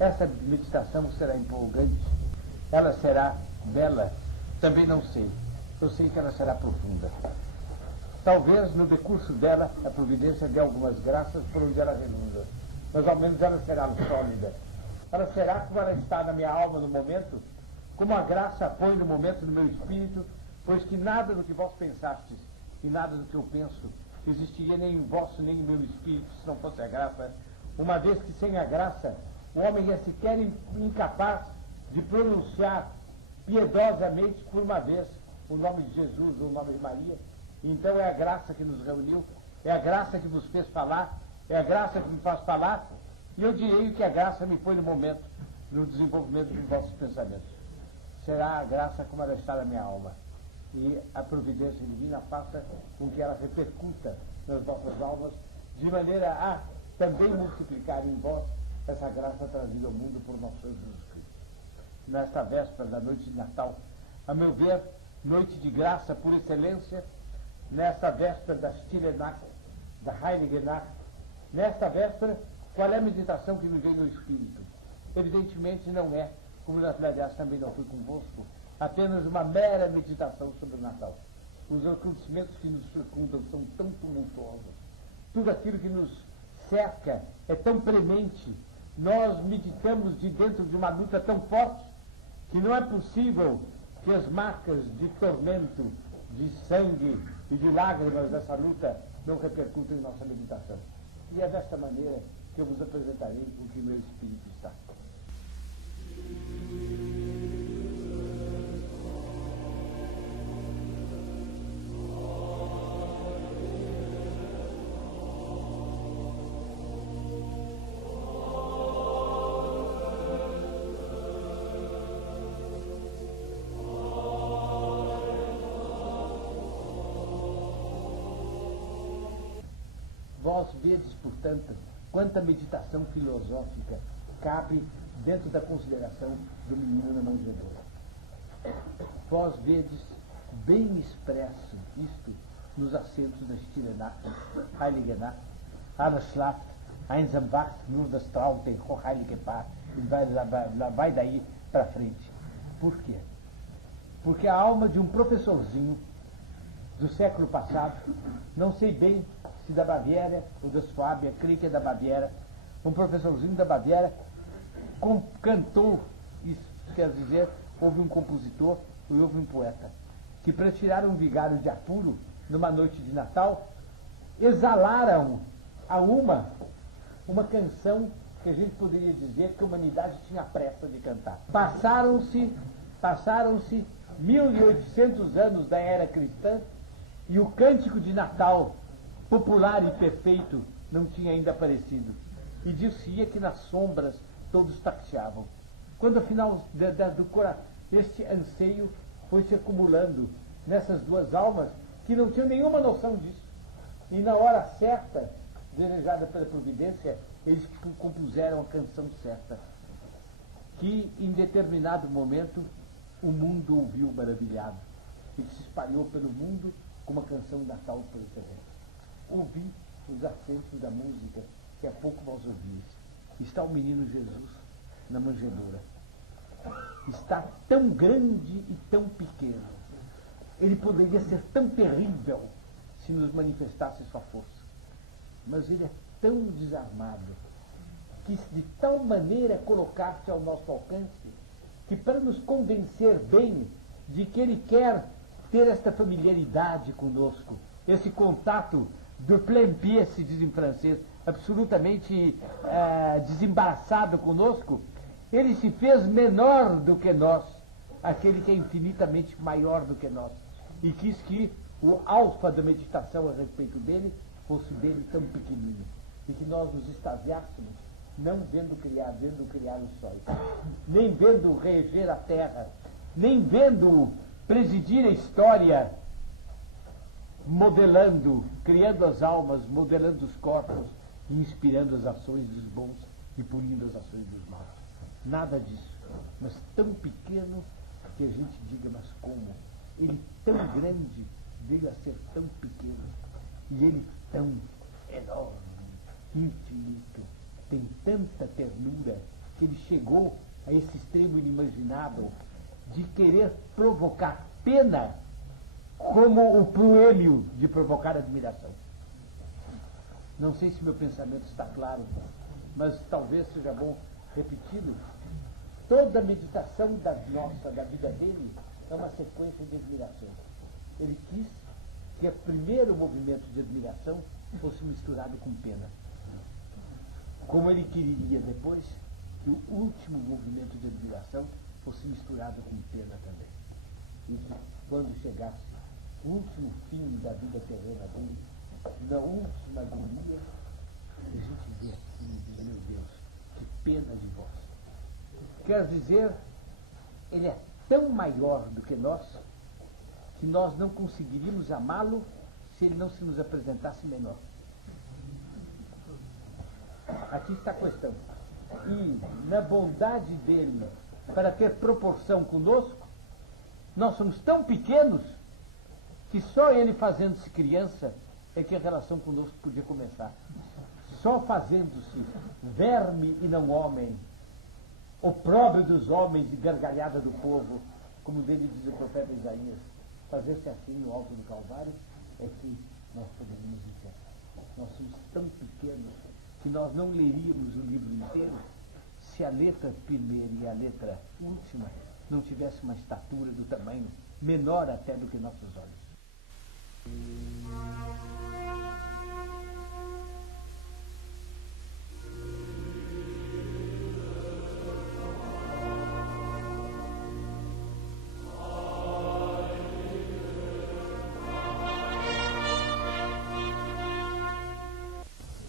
Essa meditação será empolgante? Ela será bela? Também não sei. Eu sei que ela será profunda. Talvez no decurso dela a providência dê algumas graças por onde ela redunda, mas ao menos ela será sólida. Ela será como ela está na minha alma no momento, como a graça põe no momento no meu espírito, pois que nada do que vós pensastes e nada do que eu penso existiria nem em vosso nem em meu espírito se não fosse a graça, uma vez que sem a graça o homem é sequer incapaz de pronunciar piedosamente por uma vez o nome de Jesus ou o nome de Maria. Então é a graça que nos reuniu, é a graça que vos fez falar, é a graça que me faz falar, e eu direi que a graça me põe no momento, no desenvolvimento dos vossos pensamentos. Será a graça como ela está na minha alma, e a providência divina faça com que ela repercuta nas vossas almas, de maneira a também multiplicar em vós essa graça trazida ao mundo por nosso Senhor Jesus Cristo. Nesta véspera da noite de Natal, a meu ver, noite de graça por excelência, nesta véspera da Stille Nacht, da Heilige Nacht, nesta véspera, qual é a meditação que me vem no Espírito? Evidentemente não é, como aliás também não fui convosco, apenas uma mera meditação sobre o Natal. Os acontecimentos que nos circundam são tão tumultuosos, tudo aquilo que nos cerca é tão premente, nós meditamos de dentro de uma luta tão forte, que não é possível que as marcas de tormento, de sangue e de lágrimas dessa luta não repercutam em nossa meditação. E é desta maneira que eu vos apresentarei o que meu espírito está. Vós vedes, portanto, quanta meditação filosófica cabe dentro da consideração do menino na manjedoura. Vós vedes bem expresso isto nos assentos da Stille Nacht, Heilige Nacht, Alles schlaft, einsam wacht, nur das Traute, Hochheilige Paar, e vai daí para frente. Por quê? Porque a alma de um professorzinho do século passado, não sei bem se da Baviera ou da Suábia, creio que é da Baviera, um professorzinho da Baviera cantou, isso quer dizer, houve um compositor e houve um poeta, que para tirar um vigário de apuro, numa noite de Natal, exalaram a uma canção que a gente poderia dizer que a humanidade tinha pressa de cantar. Passaram-se 1800 anos da era cristã e o cântico de Natal, popular e perfeito, não tinha ainda aparecido. E dizia que nas sombras todos taxavam. Quando afinal este anseio foi se acumulando nessas duas almas que não tinham nenhuma noção disso. E na hora certa, desejada pela providência, eles compuseram a canção certa, que em determinado momento o mundo ouviu maravilhado e que se espalhou pelo mundo como uma canção de Natal por excelência. Ouvi os acentos da música que há pouco vós ouvis. Está o menino Jesus na manjedoura. Está tão grande e tão pequeno. Ele poderia ser tão terrível se nos manifestasse sua força. Mas ele é tão desarmado, que de tal maneira colocar-se ao nosso alcance, que para nos convencer bem de que ele quer ter esta familiaridade conosco, esse contato de plein pied, se diz em francês, absolutamente desembaraçado conosco, ele se fez menor do que nós, aquele que é infinitamente maior do que nós, e quis que o alfa da meditação a respeito dele fosse dele tão pequenino, e que nós nos extasiássemos, não vendo criar os sóis, nem vendo reger a terra, nem vendo presidir a história, modelando, criando as almas, modelando os corpos e inspirando as ações dos bons e punindo as ações dos maus. Nada disso, mas tão pequeno que a gente diga, mas como? Ele tão grande veio a ser tão pequeno, e ele tão enorme, infinito, tem tanta ternura ele chegou a esse extremo inimaginável de querer provocar pena como o proêmio de provocar admiração. Não sei se meu pensamento está claro, mas talvez seja bom repeti-lo. Toda a meditação da vida dele é uma sequência de admirações. Ele quis que o primeiro movimento de admiração fosse misturado com pena. Como ele queria depois que o último movimento de admiração fosse misturado com pena também. E que quando chegasse o último fim da vida terrena dele, na última agonia, a gente vê assim e diz, meu Deus, que pena de vós. Quer dizer, ele é tão maior do que nós não conseguiríamos amá-lo se ele não se nos apresentasse menor. Aqui está a questão. E na bondade dele para ter proporção conosco, nós somos tão pequenos que só ele fazendo-se criança é que a relação conosco podia começar. Só fazendo-se verme e não homem, opróbrio dos homens e gargalhada do povo, como dele diz o profeta Isaías, fazer-se assim no alto do Calvário, é que nós poderíamos dizer. Nós somos tão pequenos que nós não leríamos o livro inteiro se a letra primeira e a letra última não tivesse uma estatura do tamanho menor até do que nossos olhos.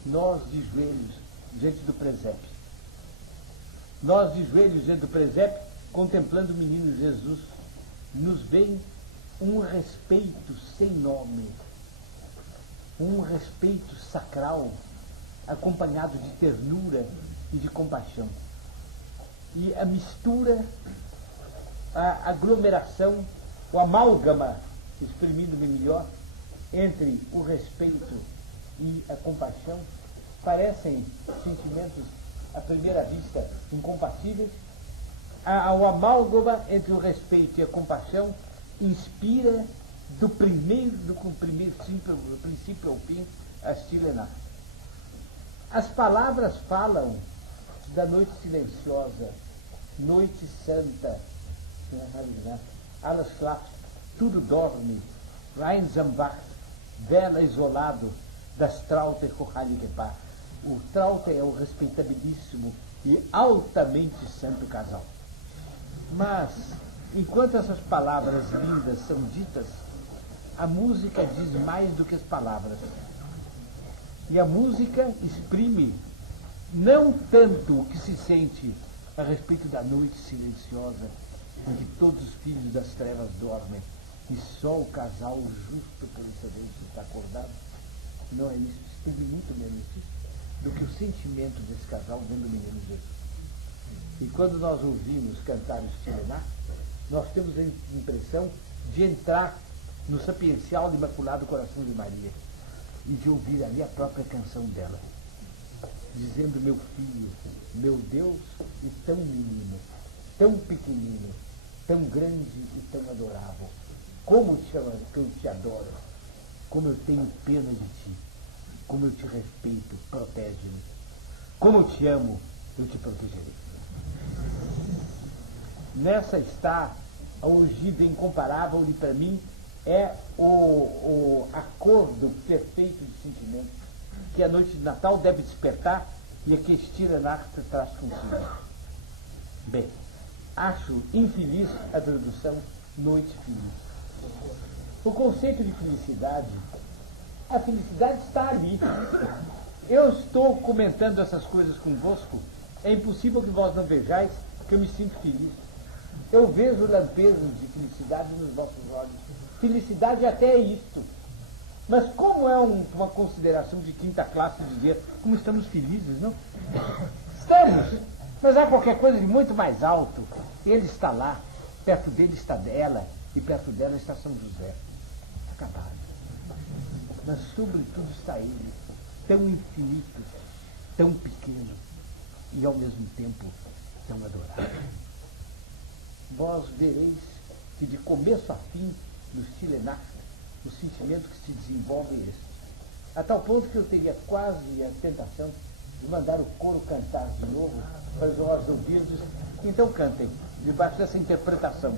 Nós de joelhos diante do presépio. Nós de joelhos diante do presépio, contemplando o menino Jesus, nos vem um respeito sem nome, um respeito sacral, acompanhado de ternura e de compaixão. E a mistura, a aglomeração, o amálgama, exprimindo-me melhor, entre o respeito e a compaixão, parecem sentimentos, à primeira vista, incompatíveis. O amálgama entre o respeito e a compaixão inspira do princípio ao fim a Stilenar. As palavras falam da noite silenciosa, noite santa, alles schlaft, tudo dorme, rein zamwacht, vela isolado, das Traute Hochheiligepaar. O Traute é o respeitabilíssimo e altamente santo casal. Mas, enquanto essas palavras lindas são ditas, a música diz mais do que as palavras. E a música exprime não tanto o que se sente a respeito da noite silenciosa, em que todos os filhos das trevas dormem, e só o casal justo por excelência está acordado. Não é isso, exprime muito menos isso do que o sentimento desse casal vendo o menino Jesus. E quando nós ouvimos cantar o Stilenar, nós temos a impressão de entrar no sapiencial do Imaculado Coração de Maria e de ouvir ali a própria canção dela, dizendo: meu filho, meu Deus, e tão menino, tão pequenino, tão grande e tão adorável, como que eu te adoro, como eu tenho pena de ti, como eu te respeito, protege-me, como eu te amo, eu te protegerei. Nessa está a urgida incomparável e para mim é o acordo perfeito de sentimentos que a noite de Natal deve despertar e a que Stilenar traz consigo. Bem, acho infeliz a tradução noite feliz. O conceito de felicidade, a felicidade está ali. Eu estou comentando essas coisas convosco, é impossível que vós não vejais que eu me sinto feliz. Eu vejo lampejos de felicidade nos vossos olhos. Felicidade até é isto. Mas como é uma consideração de quinta classe dizer como estamos felizes, não? Estamos, mas há qualquer coisa de muito mais alto. Ele está lá, perto dele está ela, e perto dela está São José. Acabado. Mas sobretudo está ele, tão infinito, tão pequeno, e ao mesmo tempo tão adorável. Vós vereis que de começo a fim do Stille Nacht, o sentimento que se desenvolve é este. A tal ponto que eu teria quase a tentação de mandar o coro cantar de novo para os nossos ouvidos. Então cantem, debaixo dessa interpretação.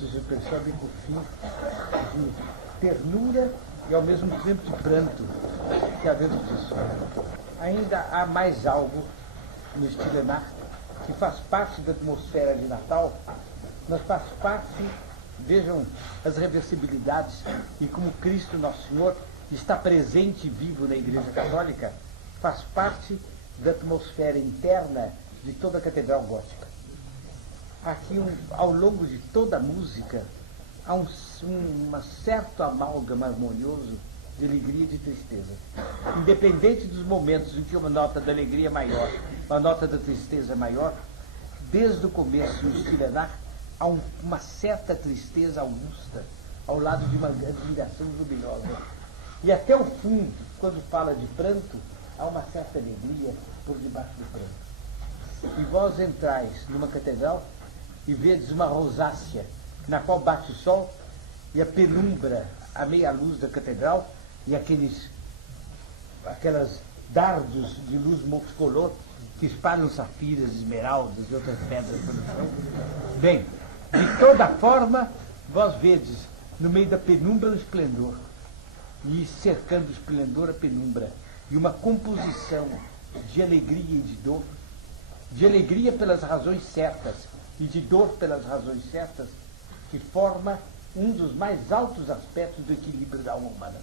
Você percebe o fim de ternura e ao mesmo tempo de pranto que há dentro disso. Ainda há mais algo no Stille Nacht que faz parte da atmosfera de Natal, mas faz parte, vejam as reversibilidades e como Cristo Nosso Senhor está presente e vivo na Igreja Católica, faz parte da atmosfera interna de toda a Catedral Gótica. Aqui, ao longo de toda a música, há um certo amálgama harmonioso de alegria e de tristeza. Independente dos momentos em que uma nota da alegria é maior, uma nota da tristeza é maior, desde o começo, no Stille Nacht, há uma certa tristeza augusta, ao lado de uma admiração jubilosa. E até o fundo, quando fala de pranto, há uma certa alegria por debaixo do pranto. E vós entrais numa catedral e vedes uma rosácea, na qual bate o sol, e a penumbra, a meia luz da catedral, e aquelas dardos de luz multicolor que espalham safiras, esmeraldas e outras pedras pelo chão. Bem, de toda forma, vós vedes, no meio da penumbra, o esplendor, e cercando o esplendor a penumbra, e uma composição de alegria e de dor, de alegria pelas razões certas, e de dor pelas razões certas, que forma um dos mais altos aspectos do equilíbrio da alma humana.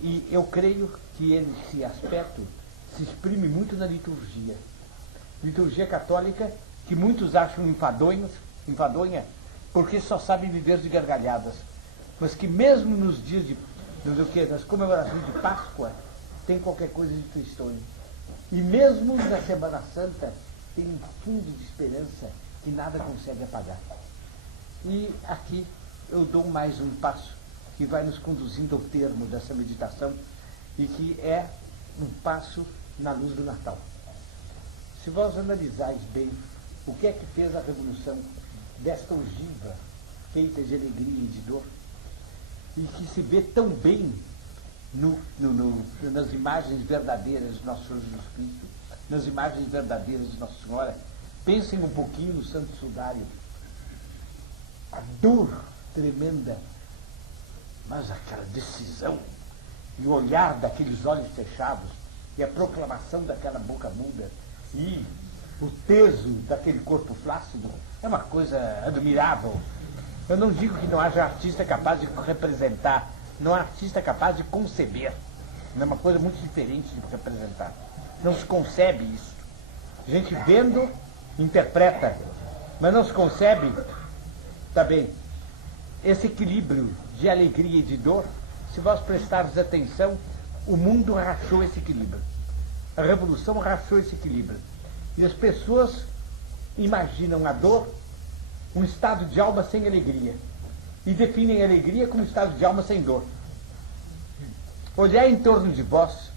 E eu creio que esse aspecto se exprime muito na liturgia. Liturgia católica, que muitos acham enfadonha, porque só sabem viver de gargalhadas. Mas que mesmo nos dias nas comemorações de Páscoa, tem qualquer coisa de tristonho. E mesmo na Semana Santa, tem um fundo de esperança que nada consegue apagar. E aqui eu dou mais um passo que vai nos conduzindo ao termo dessa meditação e que é um passo na luz do Natal. Se vós analisais bem o que é que fez a revolução desta ogiva feita de alegria e de dor, e que se vê tão bem nas imagens verdadeiras de nosso Senhor Jesus Cristo, nas imagens verdadeiras de Nossa Senhora, Pensem um pouquinho no Santo Sudário. A dor tremenda, mas aquela decisão, e o olhar daqueles olhos fechados, e a proclamação daquela boca muda, e o peso daquele corpo flácido, é uma coisa admirável. Eu não digo que não haja artista capaz de representar, não há artista capaz de conceber. Não é uma coisa muito diferente de representar. Não se concebe isso. A gente vendo, interpreta, mas não se concebe, tá bem, esse equilíbrio de alegria e de dor. Se vós prestardes atenção, o mundo rachou esse equilíbrio. A revolução rachou esse equilíbrio. E as pessoas imaginam a dor um estado de alma sem alegria. E definem a alegria como um estado de alma sem dor. Olhar em torno de vós,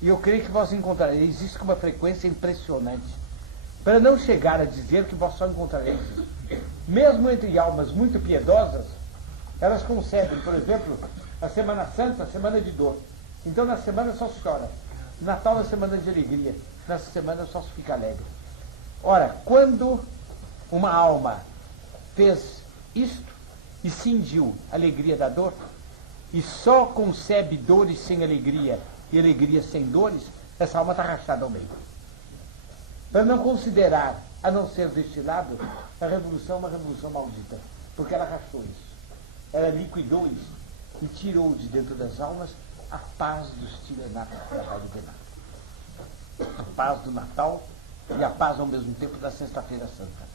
e eu creio que vós encontrareis, existe uma frequência impressionante. Para não chegar a dizer que vós só encontrareis isso. Mesmo entre almas muito piedosas, elas concebem, por exemplo, a Semana Santa, a semana de dor. Então na semana só se chora. Natal é semana de alegria. Nessa semana só se fica alegre. Ora, quando uma alma fez isto e cingiu a alegria da dor, e só concebe dores sem alegria e alegria sem dores, essa alma está rachada ao meio. Para não considerar, a não ser deste lado, a revolução é uma revolução maldita, porque ela rachou isso. Ela liquidou isso e tirou de dentro das almas a paz do estilenato do trabalho de nada. A paz do Natal e a paz ao mesmo tempo da Sexta-feira Santa.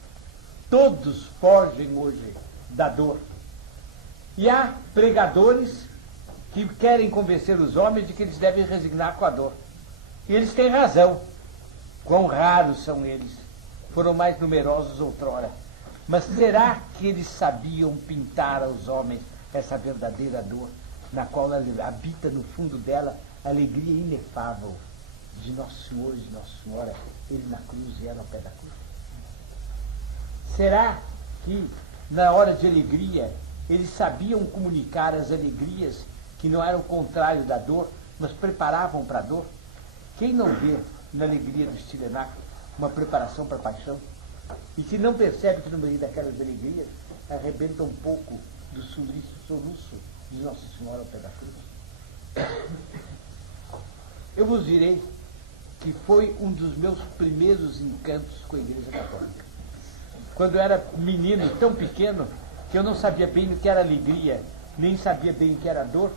Todos fogem hoje da dor. E há pregadores que querem convencer os homens de que eles devem resignar com a dor. E eles têm razão. Quão raros são eles. Foram mais numerosos outrora. Mas será que eles sabiam pintar aos homens essa verdadeira dor, na qual habita no fundo dela a alegria inefável de Nosso Senhor e de Nossa Senhora, ele na cruz e ela ao pé da cruz? Será que, na hora de alegria, eles sabiam comunicar as alegrias que não eram o contrário da dor, mas preparavam para a dor? Quem não vê na alegria do estilenato uma preparação para a paixão? E se não percebe que no meio daquelas alegrias arrebenta um pouco do soluço de Nossa Senhora ao pé da cruz? Eu vos direi que foi um dos meus primeiros encantos com a Igreja Católica. Quando eu era menino, tão pequeno, que eu não sabia bem o que era alegria, nem sabia bem o que era dor,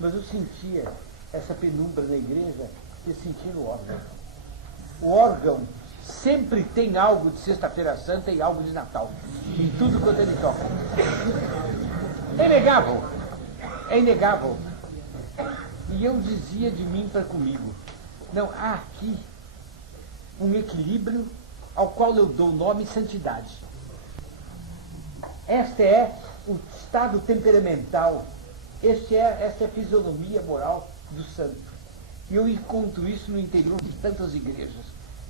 mas eu sentia essa penumbra da igreja e sentia no órgão. O órgão sempre tem algo de Sexta-feira Santa e algo de Natal, em tudo quanto ele toca. É inegável, é inegável. E eu dizia de mim para comigo, não, há aqui um equilíbrio ao qual eu dou o nome santidade. Este é o estado temperamental, esta é a fisionomia moral do santo. E eu encontro isso no interior de tantas igrejas,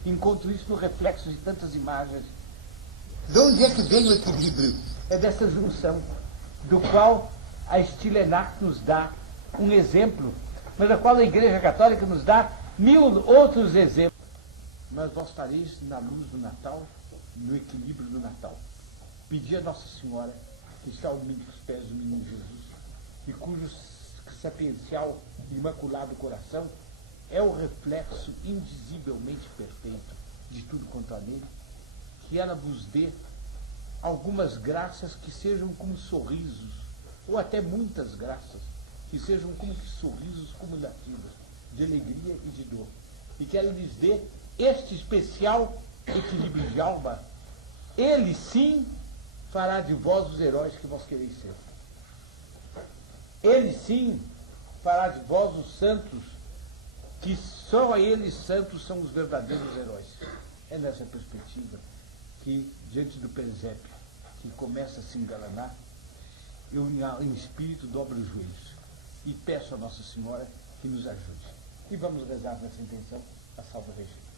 encontro isso no reflexo de tantas imagens. De onde é que vem o equilíbrio? É dessa junção, do qual a Estilenac nos dá um exemplo, mas da qual a Igreja Católica nos dá 1000 outros exemplos. Mas vós estareis na luz do Natal, no equilíbrio do Natal. Pedi a Nossa Senhora, que está aos pés do menino Jesus, e cujo sapiencial e imaculado coração é o reflexo indizivelmente perfeito de tudo quanto há nele, que ela vos dê algumas graças que sejam como sorrisos, ou até muitas graças, que sejam como sorrisos cumulativos, de alegria e de dor. E que ela lhes dê este especial equilíbrio de alma. Ele sim fará de vós os heróis que vós quereis ser. Ele sim fará de vós os santos, que só eles santos são os verdadeiros heróis. É nessa perspectiva que, diante do presépio, que começa a se engalanar, eu em espírito dobro os joelhos e peço a Nossa Senhora que nos ajude. E vamos rezar nessa intenção a Salve Regina.